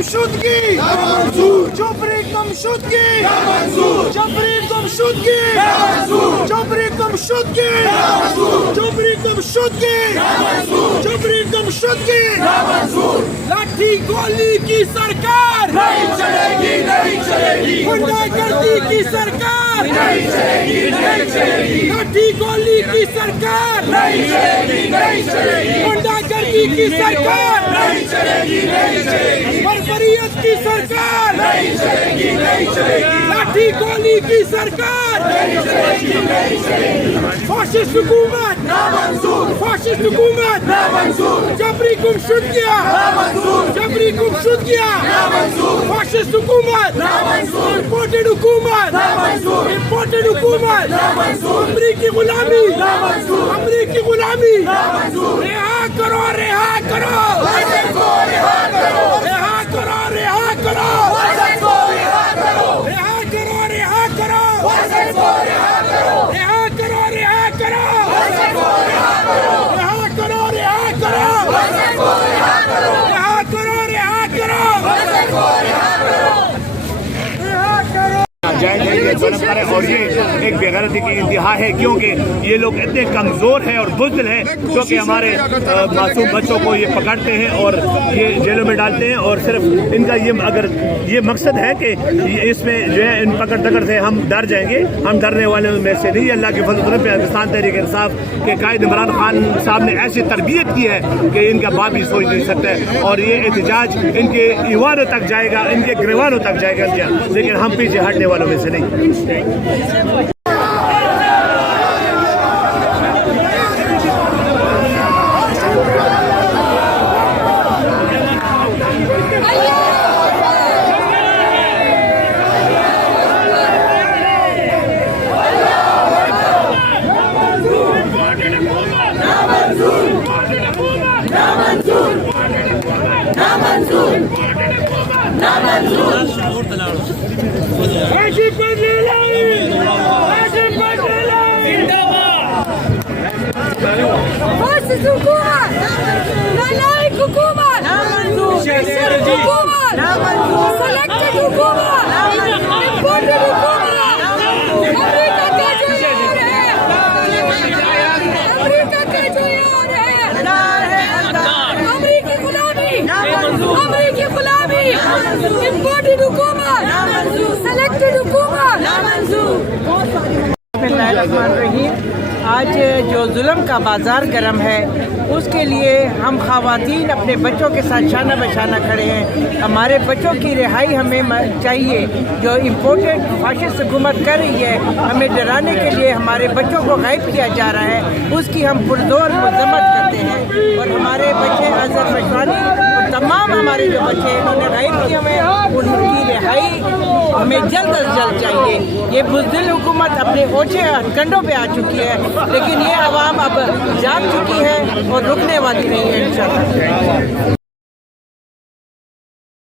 گمشدگی جبری گمشدگی جبری گمشدگی جبری گمشدگی جبری گمشدگی جبری گمشدگی لاٹھی گولی کی سرکار نہیں چلے گی نہیں چلے گی گنڈا گردی کی سرکار نہیں چلے گی نہیں چلے گی لاٹھی گولی کی سرکار نہیں چلے گی نہیں چلے گی گنڈا گردی کی سرکار نہیں چلے گی نہیں چلے گی بربریت کی سرکار نہیں چلے گی نہیں چلے گی لاٹھی گولی کی سرکار نہیں چلے گی نہیں چلے گی فاشسٹ حکومت نامنظور فاشسٹ حکومت نامنظور جبری گمشدگیاں نامنظور جبری گمشدگیاں نامنظور فاشسٹ حکومت نامنظور امپورٹڈ حکومت نامنظور امپورٹڈ حکومت نامنظور امریکی غلامی نامنظور امریکی غلامی نامنظور رہا کرو رہا کرو حسن کو رہا کرو رہا کرو رہا کرو حسن کو رہا کرو رہا کرو رہا کرو حسن کو رہا کرو رہا کرو رہا کرو حسن کو رہا کرو رہا کرو رہا کرو حسن کو رہا کرو رہا کرو رہا کرو حسن کو رہا کرو رہا کرو جائیں گے یہ ظلم کرے اور یہ ایک بے غیرتی کی انتہا ہے کیونکہ یہ لوگ اتنے کمزور ہیں اور بزدل ہیں کیونکہ ہمارے معصوم بچوں کو یہ پکڑتے ہیں اور یہ جیلوں میں ڈالتے ہیں اور صرف ان کا یہ اگر یہ مقصد ہے کہ اس میں جو ہے ان پکڑ دکڑ سے ہم ڈر جائیں گے ہم ڈرنے والوں میں سے نہیں اللہ کے فضل و کرم پہ پاکستان تحریک انصاف کے قائد عمران خان صاحب نے ایسی تربیت کی ہے کہ ان کا باپ بھی سوچ نہیں سکتا ہے اور یہ احتجاج ان کے ایوانوں تک جائے گا ان کے گریوانوں تک جائے گا لیکن ہم پیچھے ہٹنے والوں میں سے نہیں فاشسٹ حکومت نالائق حکومت شرک حکومت سلیکٹڈ حکومت امپورٹڈ حکومت امریکہ کا جو یار ہے امریکہ کا جو یار ہے امریکی غلامی امریکی غلامی امپورٹڈ حکومت سلیکٹڈ حکومت بسم اللہ الرحمن الرحیم۔ آج جو ظلم کا بازار گرم ہے اس کے لیے ہم خواتین اپنے بچوں کے ساتھ شانہ بشانہ کھڑے ہیں۔ ہمارے بچوں کی رہائی ہمیں چاہیے۔ جو امپورٹڈ فاشسٹ حکومت کر رہی ہے ہمیں ڈرانے کے لیے ہمارے بچوں کو غائب کیا جا رہا ہے اس کی ہم پرزور مذمت کرتے ہیں اور ہمارے بچے اظہر مشوانی اور تمام ہمارے جو بچے انہوں نے غائب کیے ہوئے ان کی رہائی ہمیں جلد از جلد چاہیے۔ یہ بزدل حکومت اپنے اونچے کنڈوں پہ آ چکی ہے لیکن یہ عوام اب جاگ چکی ہے اور رکنے والی نہیں ہے انشاءاللہ۔